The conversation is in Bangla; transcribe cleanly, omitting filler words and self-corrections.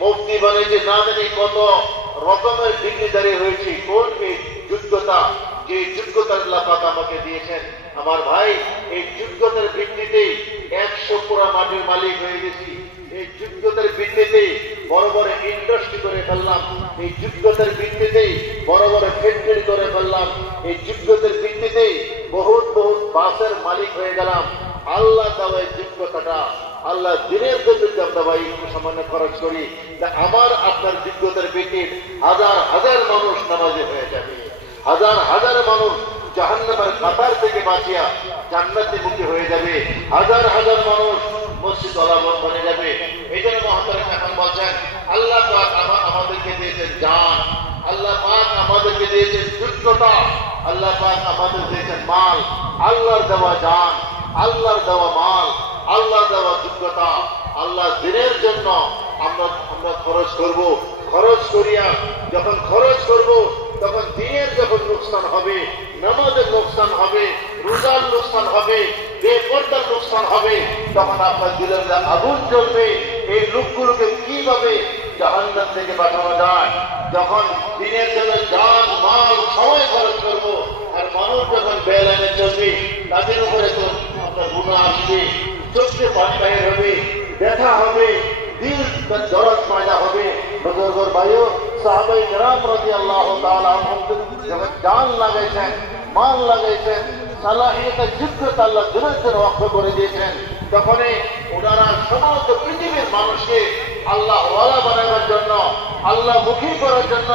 মুফতি বানিয়েছে, না জানি কত রকমের ডিগ্রিধারী হয়েছি। কোন এই যোগ্যতা, যে যোগ্যতার আল্লাহ পাক আমাকে দিয়েছেন, আমার ভাই, এই যোগ্যতার ভিত্তিতেই 100 পুরা মাটির মালিক হয়ে গেছি। এই যোগ্যতার ভিত্তিতেই বড় বড় ইন্ডাস্ট্রি করে ফেললাম। এই যোগ্যতার ভিত্তিতেই বড় বড় ফ্যাক্টরি করে ফেললাম। এই যোগ্যতার ভিত্তিতেই বহুত বহুত বাসের মালিক হয়ে গেলাম। আল্লাহ দেওয়া এই যোগ্যতাটা আল্লাহ দিনের জন্য আমরা ভাই একটু সামান্য খরচ করি, আমার আপনার যোগ্যতার ভিত্তিতে হাজার হাজার মানুষ নামাজি হয়ে যাবে, হাজার হাজার মানুষ জাহান্নামের কাতার থেকে বাঁচিয়া জান্নাতে মুখী হয়ে যাবে, হাজার হাজার মানুষ মসজিদ ওয়ালা বনে যাবে। এই জন্য মহাতারাম এখন বলছেন, আল্লাহ পাক আমাদেরকে দিয়েছেন জান, আল্লাহ পাক আমাদেরকে দিয়েছেন যোগ্যতা, আল্লাহ পাক আমাদের দিয়েছেন মাল। আল্লাহর দেওয়া জান, আল্লাহর দেওয়া মাল, আল্লাহর দেওয়া যোগ্যতা, আল্লাহ দিনের জন্য আমরা খরচ করব। খরচ করিয়া যখন খরচ করব, তখন দিনের যখন লোকসান হবে, নামাজের লোকসান হবে, রোজার লোকসান হবে, বেপরদার লোকসান হবে, তখন আপনার দিলের আগুন জ্বলবে। এই লোকগুলোকে কিভাবে জাহান্নাম থেকে বাঁচানো যায়? যখন দিনের জন্য জান মাল সময় খরচ করবো, আর মানুষ যখন বেলাইনে চলবে, তাদের উপরে তো আপনার গুনাহ আসবে, চোখে পানি বাইর হবে, ব্যথা হবে, দিল দরদ পয়দা হবে। বুজুর্গর ভাইও, সাহাবায়ে কেরাম রাদিয়াল্লাহু তাআলা আনহুম যখন জান লাগাইছেন, মাল লাগাইছেন, সালাহিয়তের যোগ্যতা আল্লাহ দিনের জন্য ওয়াকফ করে দিয়েছেন, তখনই ওনারা সমস্ত পৃথিবীর মানুষকে আল্লাহ ওয়ালা বানাবার জন্য, আল্লাহ মুখী করার জন্য